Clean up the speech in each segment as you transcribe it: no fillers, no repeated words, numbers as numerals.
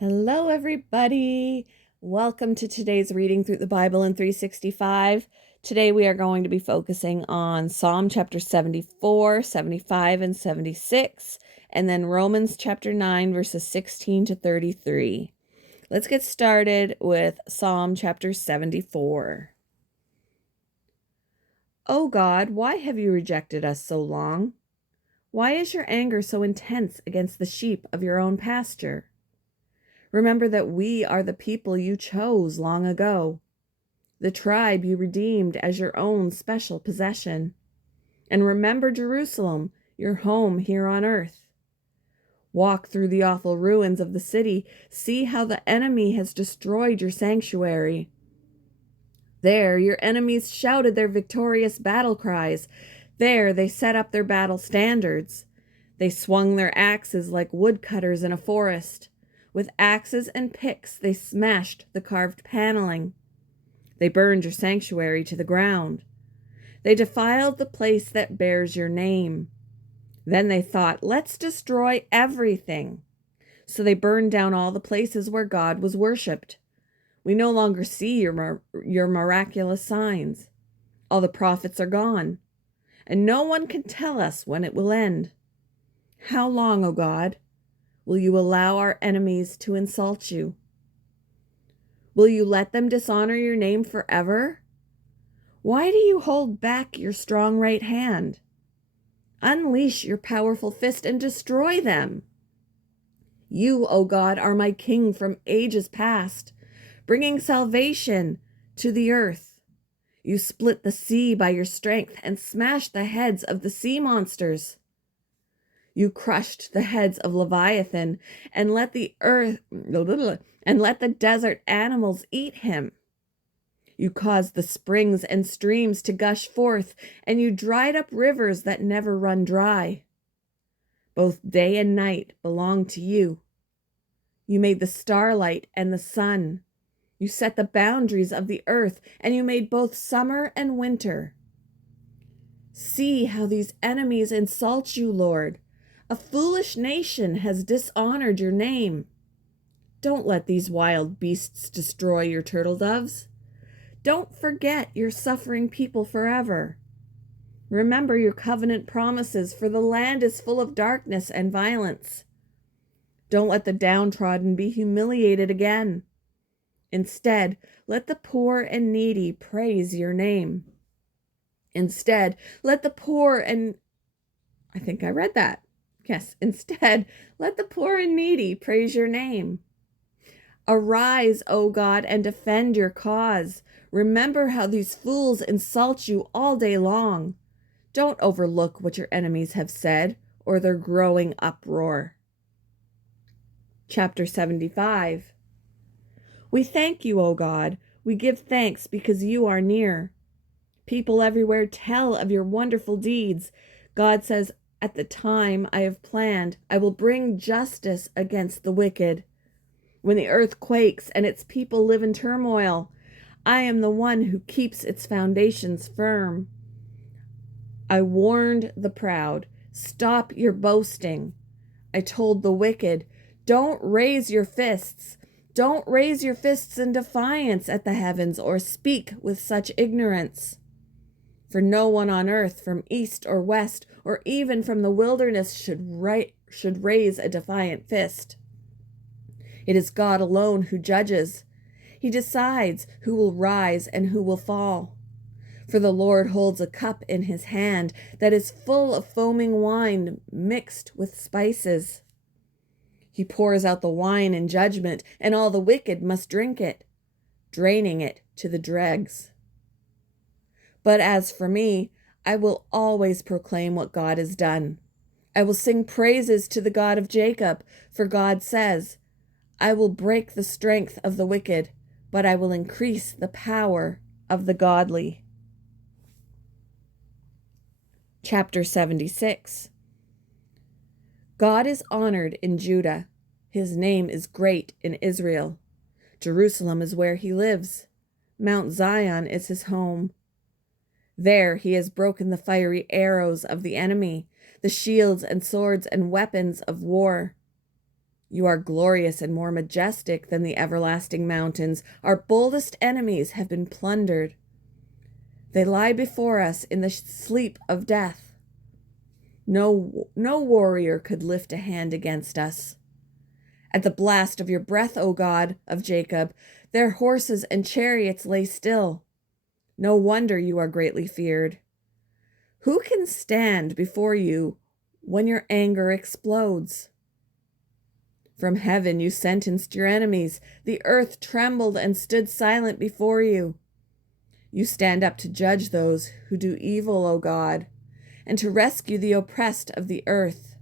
Hello, everybody. Welcome to today's reading through the Bible in 365. Today we are going to be focusing on Psalm chapter 74, 75, and 76, and then Romans chapter 9, verses 16 to 33. Let's get started with Psalm chapter 74. O God, why have you rejected us so long? Why is your anger so intense against the sheep of your own pasture? Remember that we are the people you chose long ago, the tribe you redeemed as your own special possession. And remember Jerusalem, your home here on earth. Walk through the awful ruins of the city. See how the enemy has destroyed your sanctuary. There your enemies shouted their victorious battle cries. There they set up their battle standards. They swung their axes like woodcutters in a forest. With axes and picks, they smashed the carved paneling. They burned your sanctuary to the ground. They defiled the place that bears your name. Then they thought, let's destroy everything. So they burned down all the places where God was worshipped. We no longer see your miraculous signs. All the prophets are gone, and no one can tell us when it will end. How long, O God? Will you allow our enemies to insult you? Will you let them dishonor your name forever? Why do you hold back your strong right hand? Unleash your powerful fist and destroy them. You, O God, are my king from ages past, bringing salvation to the earth. You split the sea by your strength and smashed the heads of the sea monsters. You crushed the heads of Leviathan and let the desert animals eat him. You caused the springs and streams to gush forth, and you dried up rivers that never run dry. Both day and night belong to you. You made the starlight and the sun. You set the boundaries of the earth, and you made both summer and winter. See how these enemies insult you, Lord. A foolish nation has dishonored your name. Don't let these wild beasts destroy your turtle doves. Don't forget your suffering people forever. Remember your covenant promises, for the land is full of darkness and violence. Don't let the downtrodden be humiliated again. Instead, let the poor and needy praise your name. Instead, let the poor and... I think I read that. Yes, instead, let the poor and needy praise your name. Arise, O God, and defend your cause. Remember how these fools insult you all day long. Don't overlook what your enemies have said or their growing uproar. Chapter 75. We thank you, O God. We give thanks because you are near. People everywhere tell of your wonderful deeds. God says, at the time I have planned, I will bring justice against the wicked. When the earth quakes and its people live in turmoil, I am the one who keeps its foundations firm. I warned the proud, stop your boasting. I told the wicked, don't raise your fists. Don't raise your fists in defiance at the heavens or speak with such ignorance. For no one on earth, from east or west, or even from the wilderness, should raise a defiant fist. It is God alone who judges. He decides who will rise and who will fall. For the Lord holds a cup in his hand that is full of foaming wine mixed with spices. He pours out the wine in judgment, and all the wicked must drink it, draining it to the dregs. But as for me, I will always proclaim what God has done. I will sing praises to the God of Jacob, for God says, I will break the strength of the wicked, but I will increase the power of the godly. Chapter 76. God is honored in Judah. His name is great in Israel. Jerusalem is where he lives. Mount Zion is his home. There he has broken the fiery arrows of the enemy, the shields and swords and weapons of war. You are glorious and more majestic than the everlasting mountains. Our boldest enemies have been plundered. They lie before us in the sleep of death. No warrior could lift a hand against us. At the blast of your breath, O God of Jacob, their horses and chariots lay still. No wonder you are greatly feared. Who can stand before you when your anger explodes? From heaven you sentenced your enemies. The earth trembled and stood silent before you. You stand up to judge those who do evil, O God, and to rescue the oppressed of the earth.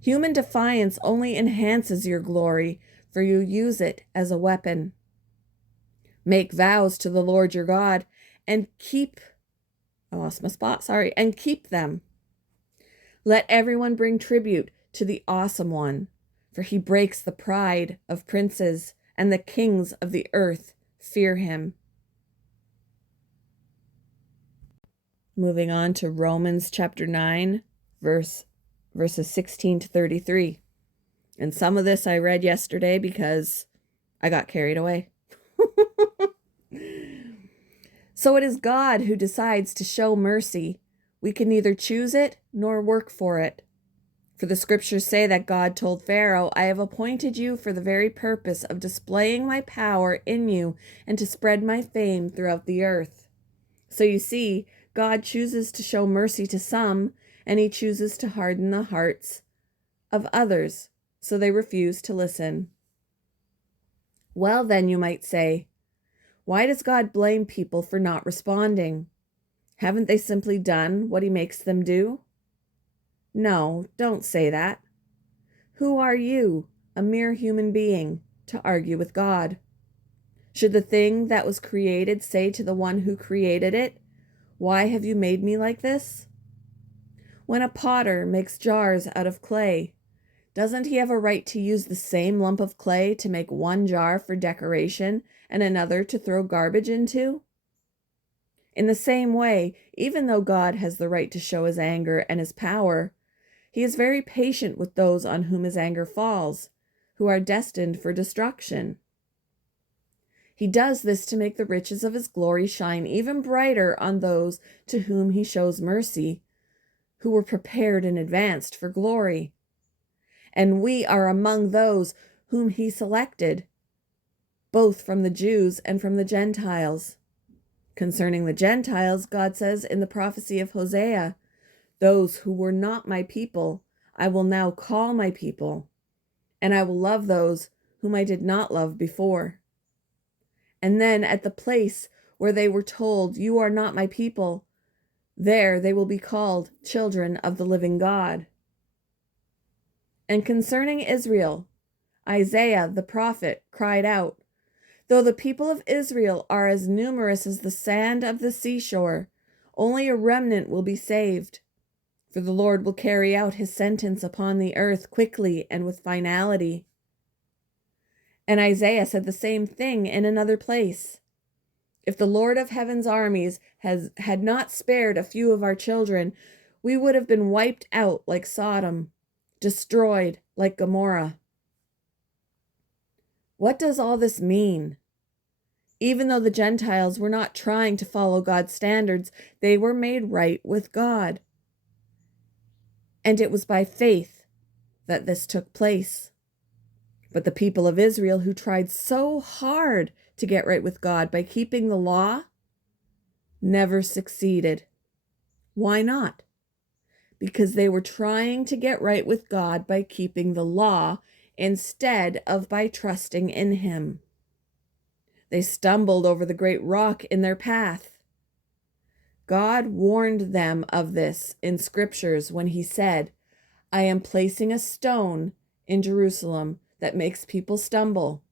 Human defiance only enhances your glory, for you use it as a weapon. Make vows to the Lord your God and keep them. Let everyone bring tribute to the Awesome One, for he breaks the pride of princes, and the kings of the earth fear him. Moving on to Romans chapter 9, verses 16 to 33. And some of this I read yesterday because I got carried away. So it is God who decides to show mercy. We can neither choose it nor work for it. For the scriptures say that God told Pharaoh, I have appointed you for the very purpose of displaying my power in you and to spread my fame throughout the earth. So you see, God chooses to show mercy to some, and he chooses to harden the hearts of others, so they refuse to listen. Well, then, you might say, why does God blame people for not responding? Haven't they simply done what he makes them do? No, don't say that. Who are you, a mere human being, to argue with God? Should the thing that was created say to the one who created it, why have you made me like this? When a potter makes jars out of clay, doesn't he have a right to use the same lump of clay to make one jar for decoration and another to throw garbage into? In the same way, even though God has the right to show his anger and his power, he is very patient with those on whom his anger falls, who are destined for destruction. He does this to make the riches of his glory shine even brighter on those to whom he shows mercy, who were prepared in advance for glory. And we are among those whom he selected, both from the Jews and from the Gentiles. Concerning the Gentiles, God says in the prophecy of Hosea, those who were not my people, I will now call my people, and I will love those whom I did not love before. And then at the place where they were told, you are not my people, there they will be called children of the living God. And concerning Israel, Isaiah the prophet cried out, though the people of Israel are as numerous as the sand of the seashore, only a remnant will be saved. For the Lord will carry out his sentence upon the earth quickly and with finality. And Isaiah said the same thing in another place. If the Lord of heaven's armies had not spared a few of our children, we would have been wiped out like Sodom, destroyed like Gomorrah. What does all this mean? Even though the Gentiles were not trying to follow God's standards, they were made right with God. And it was by faith that this took place. But the people of Israel, who tried so hard to get right with God by keeping the law, never succeeded. Why not? Because they were trying to get right with God by keeping the law instead of by trusting in him. They stumbled over the great rock in their path. God warned them of this in scriptures when he said, I am placing a stone in Jerusalem that makes people stumble,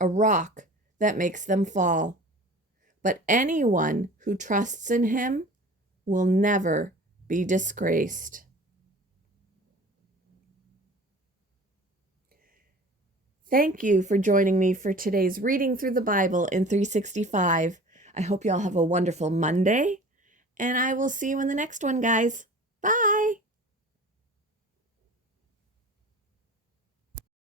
a rock that makes them fall. But anyone who trusts in him will never be disgraced. Thank you for joining me for today's reading through the Bible in 365. I hope you all have a wonderful Monday, and I will see you in the next one, guys. Bye.